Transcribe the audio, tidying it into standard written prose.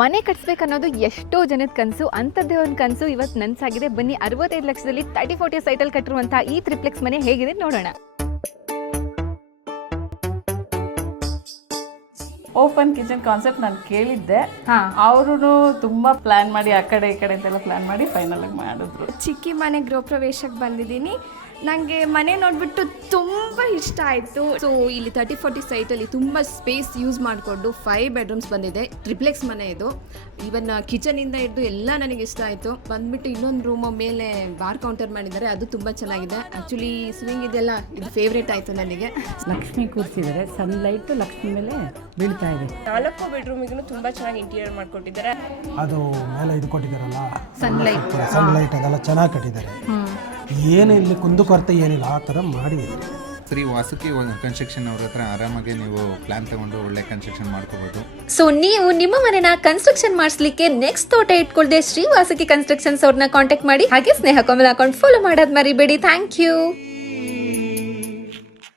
ಮನೆ ಕಟ್ಸ್ಬೇಕನ್ನೋದು ಎಷ್ಟೋ ಜನದ ಕನಸು. ಅಂಥದ್ದೇ ಒಂದು ಕನಸು ಇವತ್ತು ನನಸಾಗಿದೆ. ಬನ್ನಿ 65 ಲಕ್ಷದಲ್ಲಿ 30-40 ಸೈಟಲ್ಲಿ ಕಟ್ಟಿರುವಂಥ ಈ ತ್ರಿಪ್ಲೆಕ್ಸ್ ಮನೆ ಹೇಗಿದೆ ನೋಡೋಣ. ಓಪನ್ ಕಿಚನ್ ಕಾನ್ಸೆಪ್ಟ್ ನಾನು ಕೇಳಿದ್ದೆ. ಅವರು ತುಂಬಾ ಪ್ಲಾನ್ ಮಾಡಿ ಆ ಕಡೆ ಈ ಕಡೆ ಅಂತೆಲ್ಲ ಪ್ಲಾನ್ ಮಾಡಿ ಫೈನಲ್ ಆಗಿ ಮಾಡಿದ್ರು. ಚಿಕ್ಕಿ ಮನೆ ಗೃಹ ಪ್ರವೇಶಕ್ಕೆ ಬಂದಿದ್ದೀನಿ. ನನಗೆ ಮನೆ ನೋಡಿಬಿಟ್ಟು ತುಂಬ ಇಷ್ಟ ಆಯಿತು. ಸೊ ಇಲ್ಲಿ 30-40 ಸೈಟಲ್ಲಿ ತುಂಬ ಸ್ಪೇಸ್ ಯೂಸ್ ಮಾಡಿಕೊಂಡು 5 ಬೆಡ್ರೂಮ್ಸ್ ಬಂದಿದೆ. ಟ್ರಿಪ್ಲೆಕ್ಸ್ ಮನೆ ಇದು. ಈವನ್ ಕಿಚನಿಂದ ಹಿಡಿದು ಎಲ್ಲ ನನಗೆ ಇಷ್ಟ ಆಯಿತು. ಬಂದುಬಿಟ್ಟು ಇನ್ನೊಂದು ರೂಮ್ ಮೇಲೆ ಬಾರ್ ಕೌಂಟರ್ ಮಾಡಿದ್ದಾರೆ, ಅದು ತುಂಬ ಚೆನ್ನಾಗಿದೆ. ಆ್ಯಕ್ಚುಲಿ ಸ್ವಿಂಗ್ ಇದೆಲ್ಲ ಇದು ಫೇವ್ರೇಟ್ ಆಯಿತು ನನಗೆ. ಲಕ್ಷ್ಮಿ ಕೂರಿಸಿದ್ದಾರೆ, ಸನ್ಲೈಟ್ ಲಕ್ಷ್ಮಿ ಮೇಲೆ ಬೀಳ್ತಾ ಇದೆ. 4 ಬೆಡ್ರೂಮಿಗೂ ತುಂಬ ಚೆನ್ನಾಗಿ ಇಂಟೀರಿಯರ್ ಮಾಡಿಕೊಟ್ಟಿದ್ದಾರೆ. ಅದು ಮೇಲೆ ಇದು ಕೊಟ್ಟಿದ್ದಾರಲ್ಲ ಸನ್ಲೈಟ್ ಅದೆಲ್ಲ ಚೆನ್ನಾಗಿ ಕಟ್ಟಿದ್ದಾರೆ. ಏನು ಇಲ್ಲಿ ಕುಂದುಕೊರತೆ ಏನಿಲ್ಲ, ಆ ಥರ ಮಾಡಿದ್ದಾರೆ. ಶ್ರೀ ವಾಸುಕಿ ಕನ್ಸ್ಟ್ರಕ್ಷನ್ ಅವ್ರ ಹತ್ರ ಆರಾಮಾಗಿ ನೀವು ಪ್ಲಾನ್ ತಗೊಂಡು ಒಳ್ಳೆ ಕನ್ಸ್ಟ್ರಕ್ಷನ್ ಮಾಡ್ಕೋಬಹುದು. ಸೊ ನೀವು ನಿಮ್ಮ ಮನೆನ ಕನ್ಸ್ಟ್ರಕ್ಷನ್ ಮಾಡಿಸ್ಲಿಕ್ಕೆ ನೆಕ್ಸ್ಟ್ ತೋಟ ಇಟ್ಕೊಳ್ದೆ ಶ್ರೀ ವಾಸುಕಿ ಕನ್ಸ್ಟ್ರಕ್ಷನ್ಸ್ ಅವ್ರನ್ನ ಕಾಂಟ್ಯಾಕ್ಟ್ ಮಾಡಿ. ಹಾಗೆ ಸ್ನೇಹ ಕಮಲ್ ಅಕೌಂಟ್ ಫಾಲೋ ಮಾಡೋದ್ ಮರಿಬೇಡಿ. Thank you.